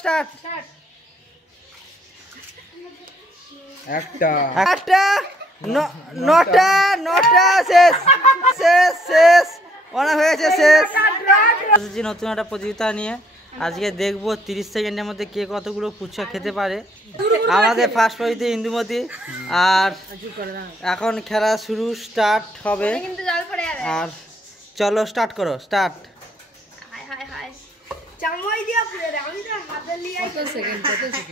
Start. একটা নটা শেষ শেষ শেষ অনেক হয়েছে শেষ। নতুন একটা প্রতিযোগিতা নিয়ে আজকে দেখবো 30 সেকেন্ডের মধ্যে কে কতগুলো ফুচকা খেতে পারে। আমাদের ফার্স্ট পজিতে ইন্দুমতি। আর এখন খেলা শুরু স্টার্ট হবে। আর চলো স্টার্ট করো। স্টার্ট।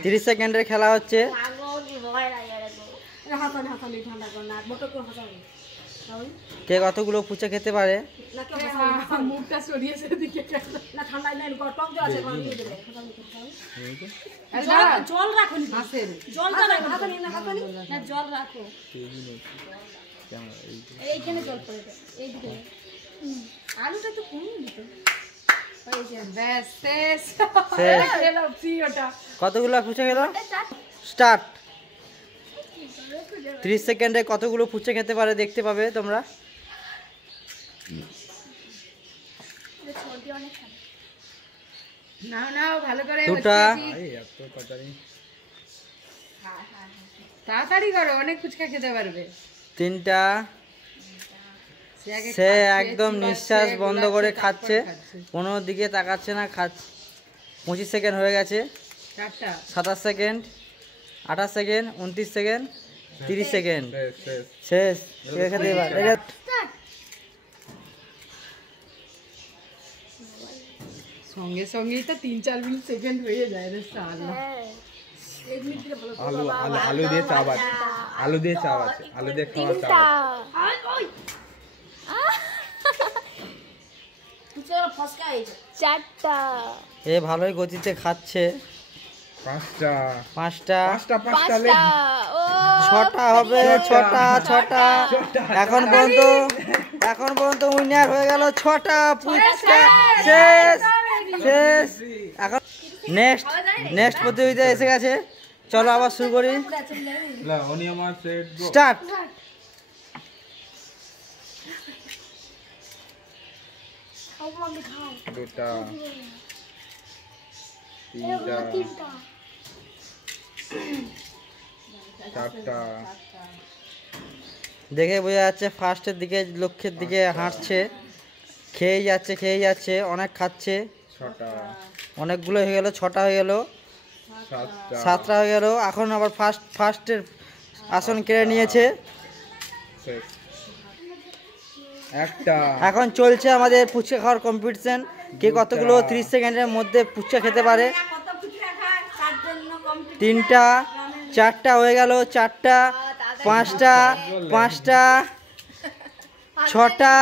30 সেকেন্ডের খেলা হচ্ছে। কে কতগুলো ফুচকা খেতে পারে। কতগুলো ফুচকা খেলো। স্টার্ট। 30 সেকেন্ডে কতগুলো ফুচকা খেতে পারে দেখতে পাবে তোমরা। দুটা। তাড়াতাড়ি করো, অনেক ফুচকা খেতে পারবে। তিনটা। সে একদম নিঃশ্বাস বন্ধ করে খাচ্ছে, কোনো দিকে তাকাচ্ছে না, খাচ্ছে। 25 সেকেন্ড হয়ে গেছে। 27 সেকেন্ড, 28 সেকেন্ড, 29 সেকেন্ড, 30 সেকেন্ড শেষ। সঙ্গে সঙ্গেই তো 3-4 মিনিট সেকেন্ড হয়ে যায় রে সালা। আলু দিয়ে চাপ আছে, আলু দিয়ে চাপ আছে, আলু দিয়ে খাওয়া চাপ চারটা। এ ভালোই গতিতে খাচ্ছে। পাঁচটা। ছটা হবে। ছটা। এখন পর্যন্ত উইনার হয়ে গেল 6টা ফুচকা। শেষ শেষ। এখন নেক্সট প্রতিযোগিতা এসে গেছে। চলো আবার শুরু করি। স্টার্ট। দুটা, তিনটা, চারটা। দেখে বোঝা যাচ্ছে ফার্স্টের দিকে, লক্ষ্যের দিকে হাঁটছে। খেয়েই যাচ্ছে অনেক খাচ্ছে। অনেকগুলো হয়ে গেল। 6টা হয়ে গেল। 7টা হয়ে গেল। এখন আবার ফার্স্টের আসন কেড়ে নিয়েছে। এখন চলছে আমাদের ফুচকা খাওয়ার কম্পিটিশন। কে কতগুলো 30 সেকেন্ডের মধ্যে ফুচকা খেতে পারে। 3টা। 4টা হয়ে গেল। 4টা। 5টা। 6টা। 7টা।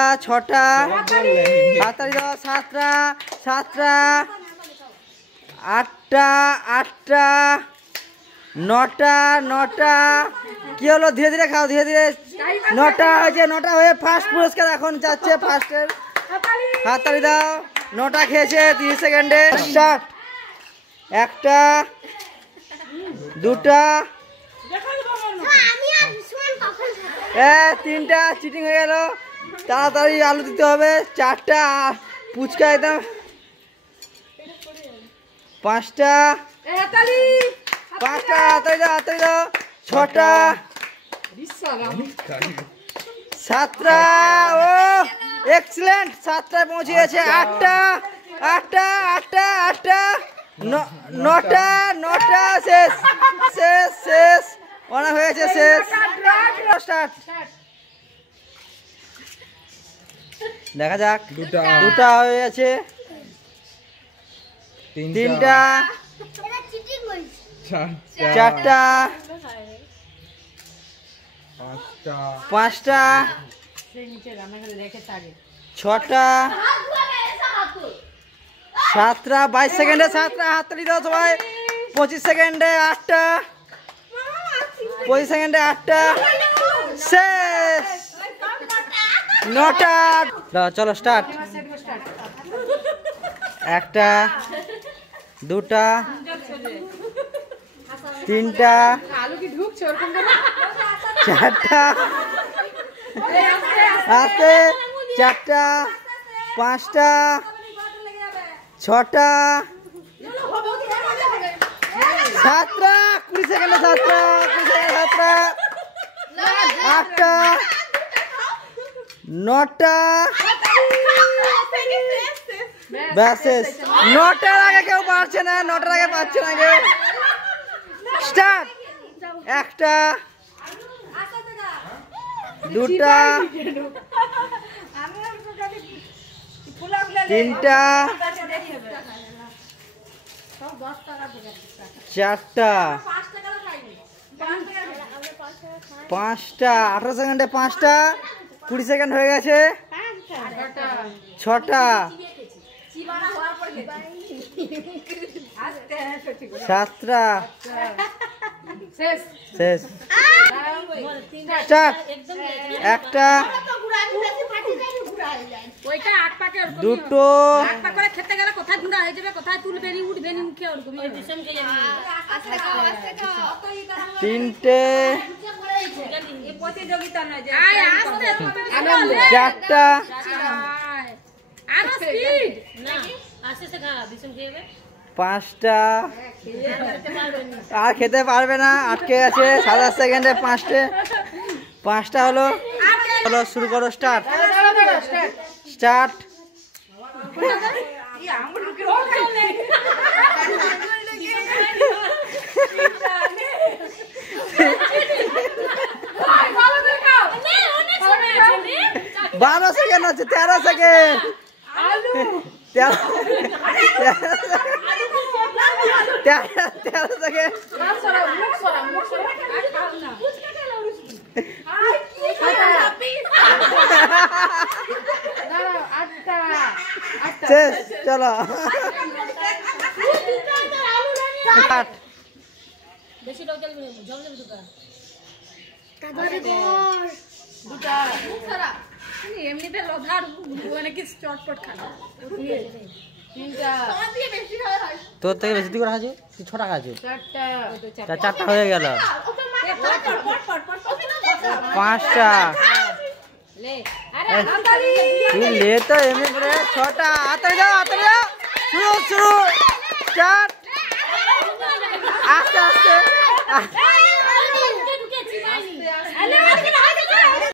8টা। 9টা। কি হলো? ধীরে ধীরে খাও, ধীরে ধীরে। 9টা হয়েছে। 9টা হয়ে ফার্স্ট পুরস্কার এখন যাচ্ছে ফার্স্টের। হাততালি দাও। 9টা খেয়েছে 30 সেকেন্ডে। স্টার্ট। 1টা, 2টা, 3টা। চিটিং হয়ে গেল। তাড়াতাড়ি আলু দিতে হবে। 4টা ফুচকা একদম। 5টা। হাততালি দাও। 6টা। 7টা। ও এক্সিলেন্ট। 7টায় পৌঁছে গেছে। 8টা। 9টা শেষ অনেক হয়েছে শেষ। স্টার্ট। দেখা যাক। 2টা হয়ে গেছে। 3টা। 4টা। 5টা। 6টা। 7টা। 22 সেকেন্ডে 7টা। হাততালি দাও সবাই। 25 সেকেন্ডে 8টা। 25 সেকেন্ডে 8টা শেষ। 9টা। চলো স্টার্ট। 1টা, 2টা, 3টা, 4টা। আস্তে। 4টা। 5টা। 6টা। সাতটা 20 সেকেন্ডে সাতটা 20 সেকেন্ডে সাতটা 8টা 9টা ব্যাস শেষ 9টার আগে কেউ পারছে না 9টার আগে পারছে না কেউ স্টার্ট 1টা 2টা 3টা 4টা 5টা 18 সেকেন্ডে 5টা 20 সেকেন্ড হয়ে গেছে 6টা 7টা শেষ স্টার্ট 1টা 2টো 3টে 4টা 5টা আর খেতে পারবে না আটকে গেছে 27 সেকেন্ডে 5টা হলো শুরু করো স্টার্ট স্টার্ট বারো সেকেন্ড হচ্ছে 13 সেকেন্ড 13 সেকেন্ড শেষ চলো এমনিতে লধার অনেক চটপট খানা তোর থেকে বেশি করে আছে 6 টাকা আছে 4টা হয়ে গেল 5টা তুই লে তো এমনি করে 6টা আতরে যাও শুরু স্টার্ট আস্তে আস্তে